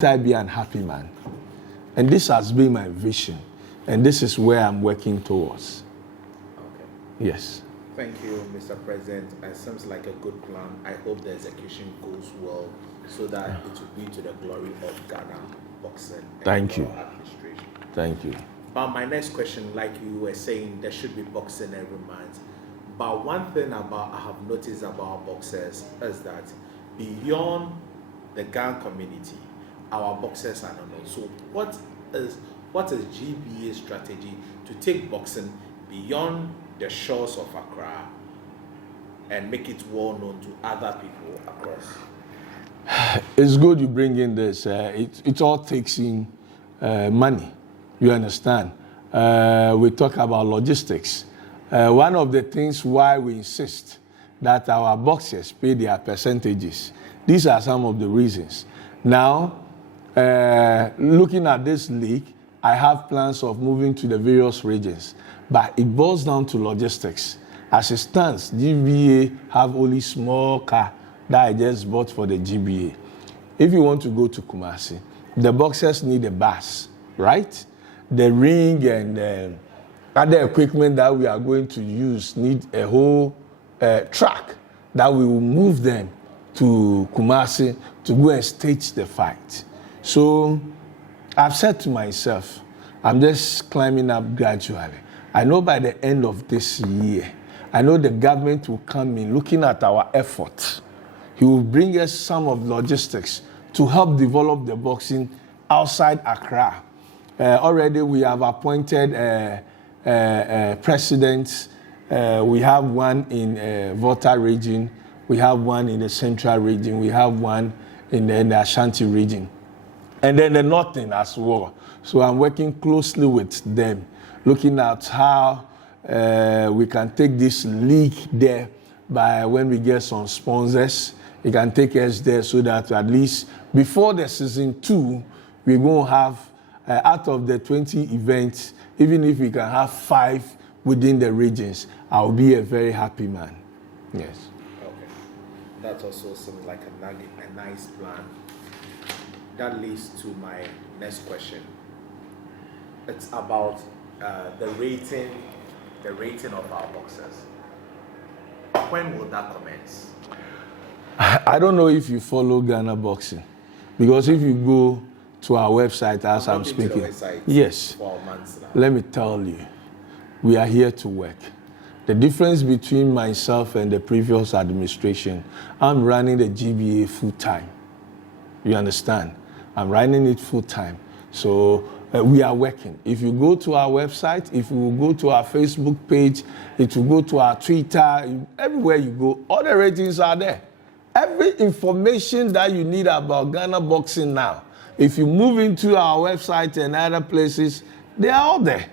I be an happy man. And this has been my vision. And this is where I'm working towards. Okay. Yes. Thank you, Mr. President. It seems like a good plan. I hope the execution goes well so that it will be to the glory of Ghana boxing and Thank you. administration. Thank you. But my next question, like you were saying, there should be boxing every month. But one thing I have noticed about boxers is that beyond the Ghana community, our boxers are not known. So what is GBA's strategy to take boxing beyond the shores of Accra and make it well known to other people across? It's good you bring in this. It all takes in money. You understand? We talk about logistics. One of the things why we insist that our boxers pay their percentages. These are some of the reasons. Now, looking at this league, I have plans of moving to the various regions, but it boils down to logistics. As it stands, GBA have only small car that I just bought for the GBA. If you want to go to Kumasi, the boxers need a bus, right? The ring and other equipment that we are going to use need a whole truck that we will move them to Kumasi to go and stage the fight. So I've said to myself, I'm just climbing up gradually. I know by the end of this year, I know the government will come in looking at our efforts. He will bring us some of logistics to help develop the boxing outside Accra. Already we have appointed presidents. We have one in Volta region. We have one in the Central region. We have one in the Ashanti region. And then the Northern as well. So I'm working closely with them, looking at how we can take this league there by when we get some sponsors. It can take us there so that at least before the season 2, we're going to have, out of the 20 events, even if we can have 5 within the regions, I'll be a very happy man. Yes. Okay. That also seems like a nice plan. That leads to my next question. It's about the rating of our boxers. When will that commence? I don't know if you follow Ghana boxing, because if you go to our website as I'm speaking, yes, for months now. Let me tell you, we are here to work. The difference between myself and the previous administration, I'm running the GBA full time. You understand? I'm running it full time. So we are working. If you go to our website, if you go to our Facebook page, if you go to our Twitter, everywhere you go, all the ratings are there. Every information that you need about Ghana boxing now, if you move into our website and other places, they are all there.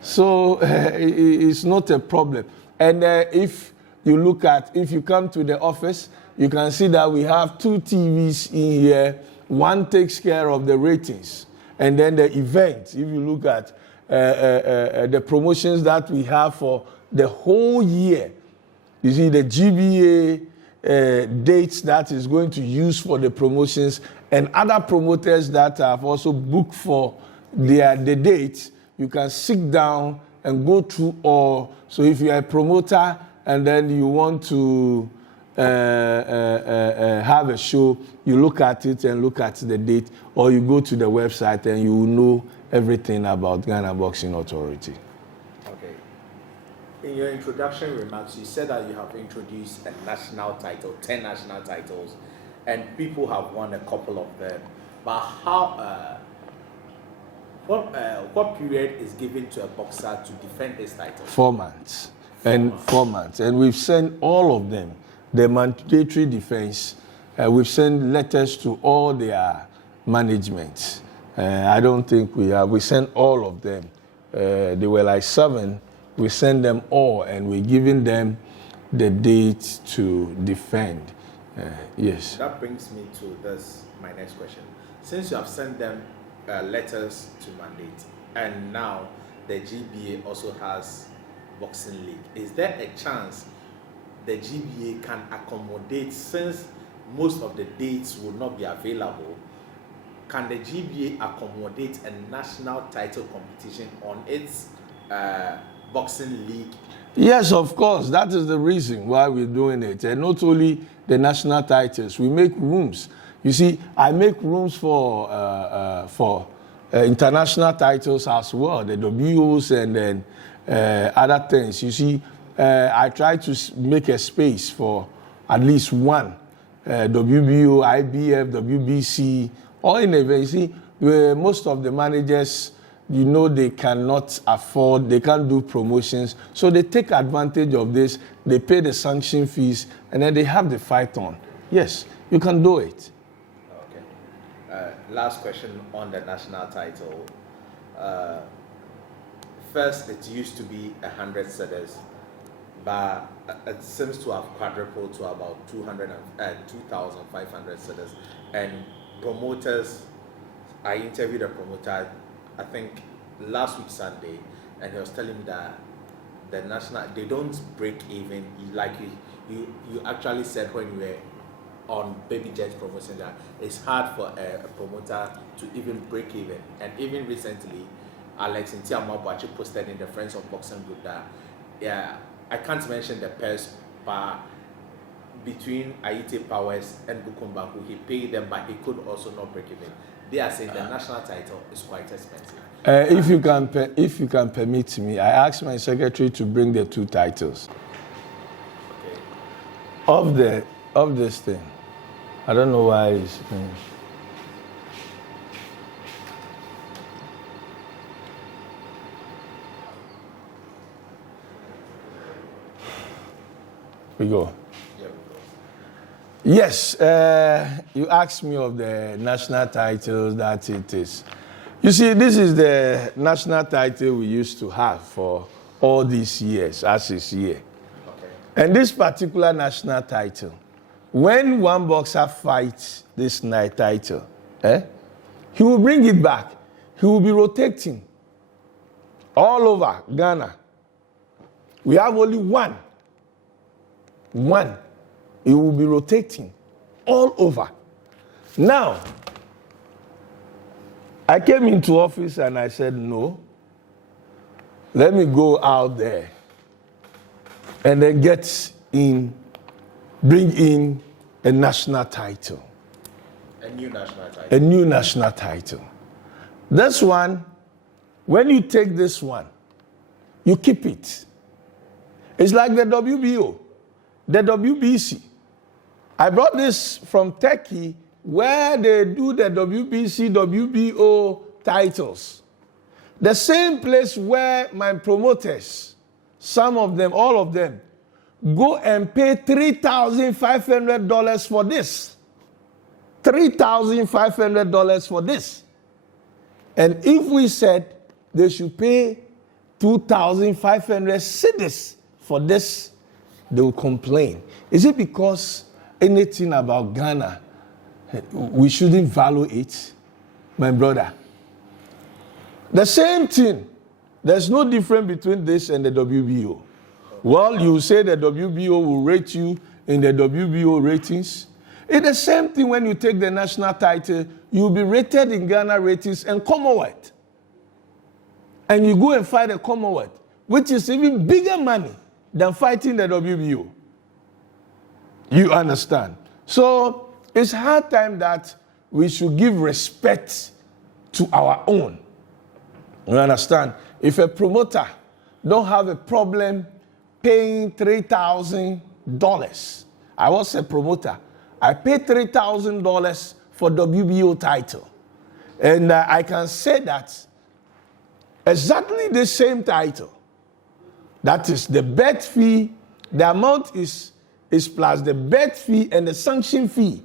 So it's not a problem. And if you come to the office, you can see that we have 2 TVs in here. One takes care of the ratings. And then the event, if you look at the promotions that we have for the whole year, you see the GBA dates that is going to use for the promotions and other promoters that have also booked for the dates, you can sit down and go through all. So if you're a promoter and then you want to have a show, you look at it and look at the date, or you go to the website and you will know everything about Ghana Boxing Authority. Okay. In your introduction remarks, you said that you have introduced a national title, 10 national titles, and people have won a couple of them. But how? What period is given to a boxer to defend his title? 4 months. 4 months. And we've sent all of them the mandatory defense. We've sent letters to all their management. I don't think we have. We sent all of them. They were like 7. We sent them all, and we're giving them the date to defend. Yes. That brings me to my next question. Since you have sent them letters to mandate, and now the GBA also has boxing league, is there a chance the GBA can accommodate, since most of the dates will not be available, can the GBA accommodate a national title competition on its boxing league? Yes, of course. That is the reason why we're doing it. And not only the national titles, we make rooms. You see, I make rooms for international titles as well, the WOs and then other things. You see, I try to make a space for at least one WBO, IBF, WBC, all in event. You see, most of the managers, you know, they cannot afford, they can't do promotions, so they take advantage of this, they pay the sanction fees, and then they have the fight on. Yes, you can do it. Okay. Last question on the national title. First, it used to be 100 cedis, but it seems to have quadrupled to about 2,500 cedis. And promoters, I interviewed a promoter, I think last week Sunday, and he was telling me that the national, they don't break even. Like you actually said when you were on Baby Jet's promotion that it's hard for a promoter to even break even. And even recently, Alex Ntiamabu actually posted in the Friends of Boxing group that, yeah, I can't mention the pairs, but between Aite Powers and Bukumbaku, he paid them, but he could also not break even. They are saying the national title is quite expensive. If you can permit me, I asked my secretary to bring the two titles. Okay. Of this thing. I don't know why it's finished. We go. Yes, you asked me of the national titles that it is. You see, this is the national title we used to have for all these years, as is here. Okay. And this particular national title, when one boxer fights this night title, he will bring it back. He will be rotating all over Ghana. We have only one. It will be rotating all over. Now, I came into office and I said, no, let me go out there and then bring in a national title. A new national title. A new national title. This one, when you take this one, you keep it. It's like the WBO, the WBC. I brought this from Turkey where they do the WBC, WBO titles. The same place where my promoters, some of them, all of them, go and pay $3,500 for this. $3,500 for this. And if we said they should pay 2,500 cedis for this, they will complain. Is it because anything about Ghana, we shouldn't value it? My brother. The same thing. There's no difference between this and the WBO. Well, you say the WBO will rate you in the WBO ratings. It's the same thing when you take the national title, you'll be rated in Ghana ratings and Commonwealth. And you go and fight the Commonwealth, which is even bigger money than fighting the WBO. You understand? So it's high time that we should give respect to our own. You understand? If a promoter don't have a problem paying $3,000, I was a promoter. I paid $3,000 for WBO title. And I can say that exactly the same title. That is the bet fee. The amount is plus the bet fee and the sanction fee.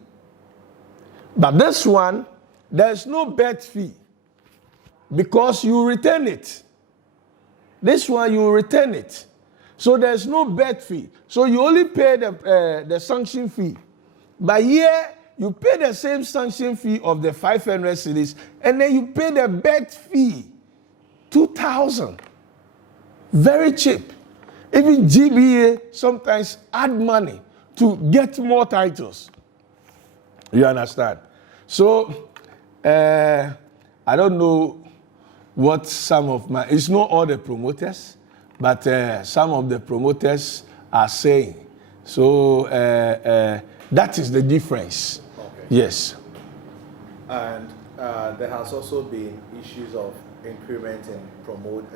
But this one, there's no bet fee because you return it. This one, you return it. So there's no bet fee. So you only pay the sanction fee. But here, you pay the same sanction fee of the 500 cedis, and then you pay the bet fee, 2,000. Very cheap. Even GBA sometimes add money to get more titles. You understand? So I don't know what some of my, it's not all the promoters, but some of the promoters are saying. So that is the difference. Okay. Yes. And there has also been issues of increment in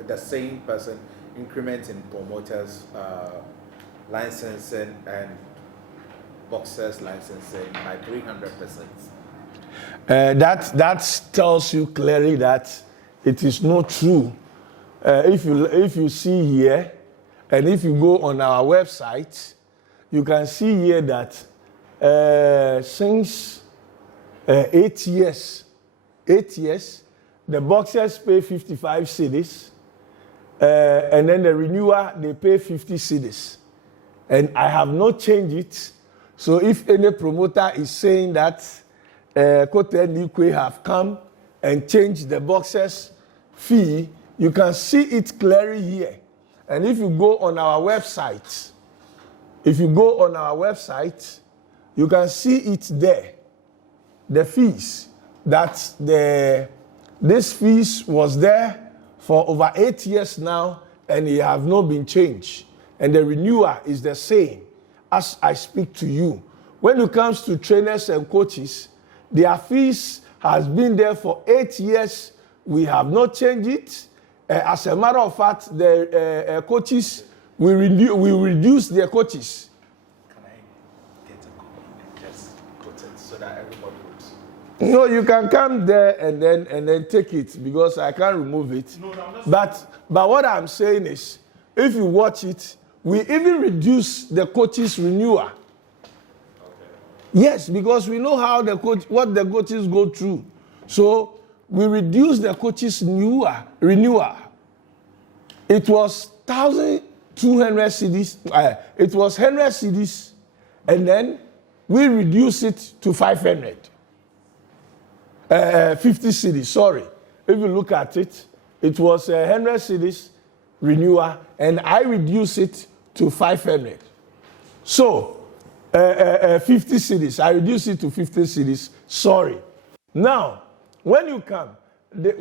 the same person increment in promoters licensing and boxers licensing by 300%. That tells you clearly that it is not true. If you see here, and if you go on our website, you can see here that since 8 years, the boxers pay 55 cedis, and then the renewer, they pay 50 cedis. And I have not changed it. So if any promoter is saying that Kote and Nikwe have come and changed the boxers' fee, you can see it clearly here. And if you go on our website, you can see it there. The fees, that this fees was there for over 8 years now, and it have not been changed. And the renewer is the same as I speak to you. When it comes to trainers and coaches, their fees has been there for 8 years. We have not changed it. As a matter of fact, the coaches, we reduce their coaches. Can I get a copy and just put it so that everybody knows? No, you can come there and then take it, because I can't remove it. No, but what I'm saying is, if you watch it, we even reduce the coaches' renewal. Okay. Yes, because we know how what the coaches go through. So we reduce the coaches' renewal. It was 1,200 cedis. It was 100 cedis, and then we reduce it to 500. 50 cedis. Sorry. If you look at it, it was 100 cedis renewal, and I reduce it to 500. So 50 cedis. I reduce it to 50 cedis. Sorry. Now, when you come, the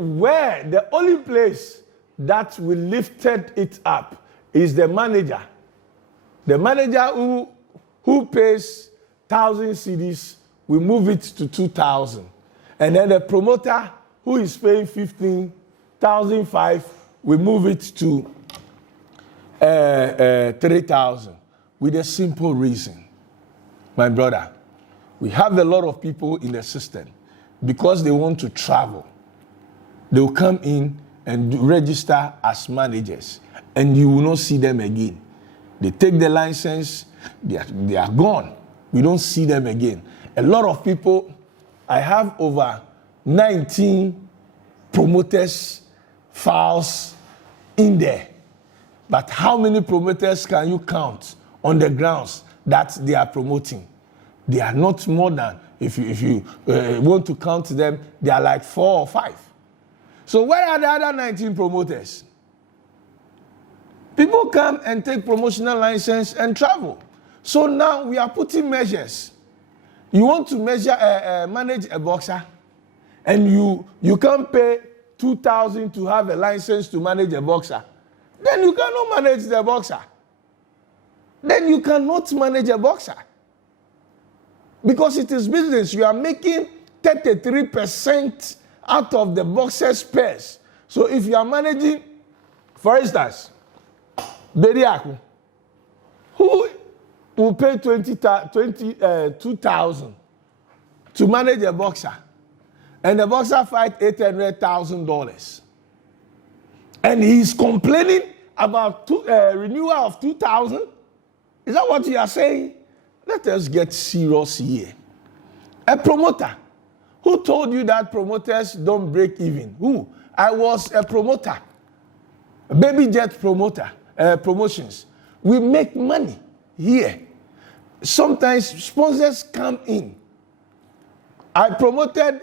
only place that we lifted it up is the manager. The manager who pays 1,000 cedis, we move it to 2,000. And then the promoter who is paying 15,005, we move it to 3,000, with a simple reason. My brother, we have a lot of people in the system, because they want to travel. They will come in and register as managers, and you will not see them again. They take the license, they are gone. We don't see them again. A lot of people, I have over 19 promoters files in there. But how many promoters can you count on the grounds that they are promoting? They are not more than, if you want to count them, they are like 4 or 5. So where are the other 19 promoters? People come and take promotional license and travel. So now we are putting measures. You want to manage a boxer, and you can't pay 2,000 to have a license to manage a boxer. Then you cannot manage the boxer. Then you cannot manage a boxer. Because it is business. You are making 33% out of the boxer's purse. So if you are managing, for instance, Bediaku, who will pay 2,000 to manage a boxer, and the boxer fight $800,000. And he's complaining about renewal of 2,000? Is that what you are saying? Let us get serious here. A promoter. Who told you that promoters don't break even? Who? I was a promoter. A baby jet promoter. Promotions. We make money here. Sometimes sponsors come in. I promoted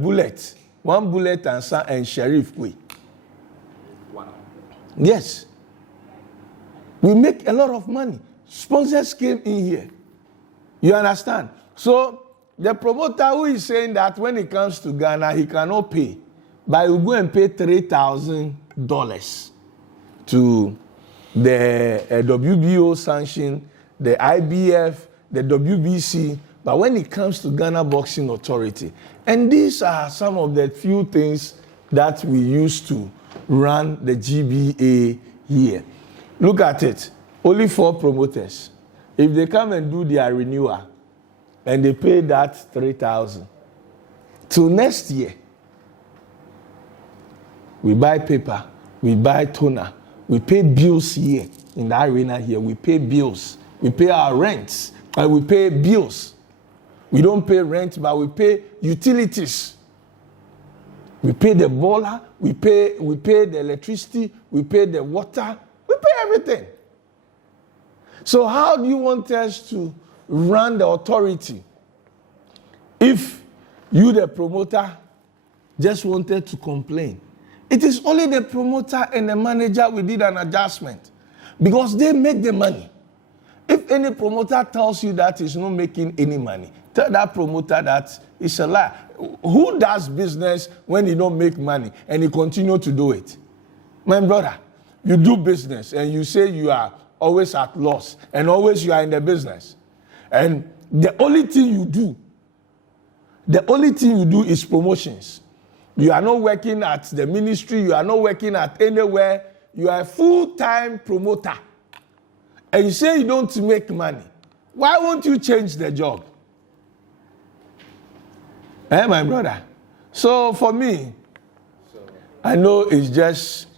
Bullet. One Bullet and Sheriff Way. Wow. Yes. We make a lot of money. Sponsors came in here. You understand? So the promoter who is saying that when it comes to Ghana, he cannot pay, but he will go and pay $3,000 to the WBO sanction, the IBF, the WBC, but when it comes to Ghana Boxing Authority, and these are some of the few things that we use to run the GBA here. Look at it, only 4 promoters. If they come and do their renewal, and they pay that 3,000, till next year, we buy paper, we buy toner, we pay bills here in the arena here. We pay bills. We pay our rents. And we pay bills. We don't pay rent, but we pay utilities. We pay the boiler. We pay the electricity. We pay the water. We pay everything. So how do you want us to run the authority if you, the promoter, just wanted to complain? It is only the promoter and the manager we did an adjustment because they make the money. If any promoter tells you that he's not making any money, tell that promoter that it's a lie. Who does business when he don't make money and he continue to do it? My brother, you do business and you say you are always at loss and always you are in the business. And the only thing you do is promotions. You are not working at the ministry. You are not working at anywhere. You are a full-time promoter. And you say you don't make money. Why won't you change the job? My brother. So for me, I know it's just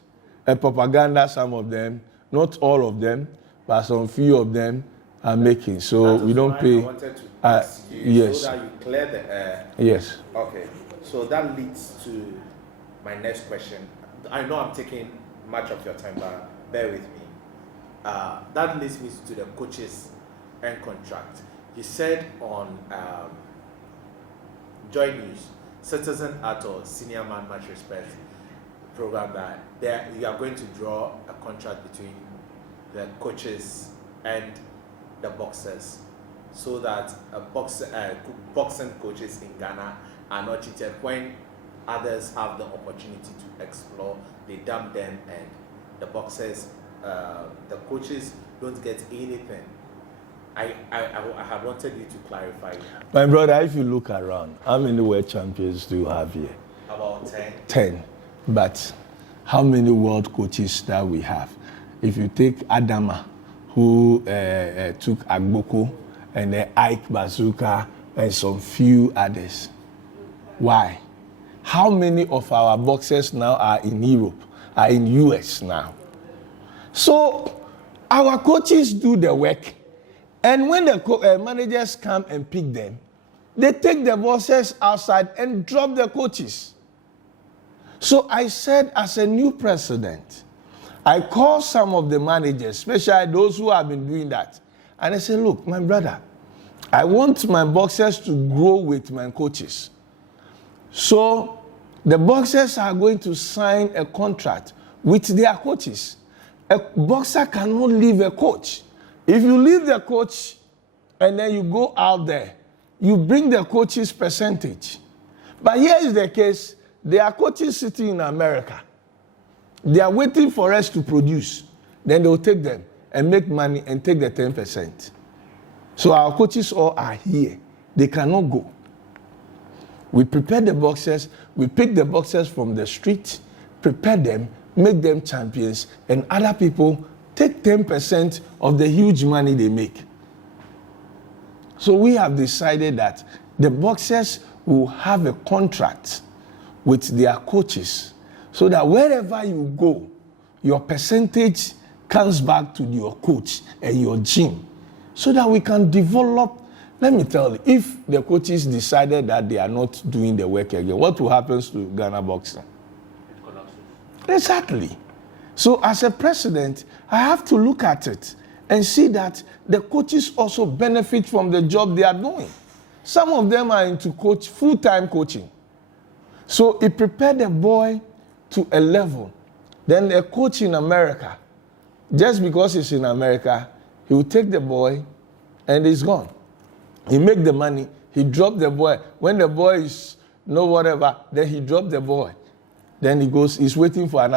a propaganda, some of them, not all of them, but some few of them are making. So we don't pay. I wanted to ask you yes. so that you clear the air. Yes. Okay. So that leads to my next question. I know I'm taking much of your time, but bear with me. That leads me to the coaches and contract. You said on Joy News, Citizen Art or Senior Man Much Respect program that you are going to draw a contract between the coaches and the boxers so that boxing coaches in Ghana are not cheated. When others have the opportunity to explore, they dump them, and the boxers, the coaches don't get anything. I have wanted you to clarify. My brother, if you look around, how many world champions do you have here? About 10. 10. But how many world coaches that we have? If you take Adama, who took Agboko, and Ike Bazooka, and some few others. Why? How many of our boxers now are in Europe, are in US now? So our coaches do the work. And when the managers come and pick them, they take the boxers outside and drop the coaches. So I said, as a new president, I called some of the managers, especially those who have been doing that. And I said, look, my brother, I want my boxers to grow with my coaches. So the boxers are going to sign a contract with their coaches. A boxer cannot leave a coach. If you leave the coach and then you go out there, you bring the coach's percentage. But here is the case. There are coaches sitting in America. They are waiting for us to produce. Then they will take them and make money and take the 10%. So our coaches all are here. They cannot go. We prepare the boxers. We pick the boxers from the street, prepare them, make them champions, and other people take 10% of the huge money they make. So we have decided that the boxers will have a contract with their coaches so that wherever you go, your percentage comes back to your coach and your gym so that we can develop. Let me tell you, if the coaches decided that they are not doing the work again, what will happen to Ghana boxing? It collapses. Exactly. So as a president, I have to look at it and see that the coaches also benefit from the job they are doing. Some of them are into full-time coaching. So it prepared the boy to a level. Then a coach in America, just because he's in America, he will take the boy and he's gone. He make the money, He dropped the boy. When the boy is no whatever, then he dropped the boy. Then he goes, he's waiting for another.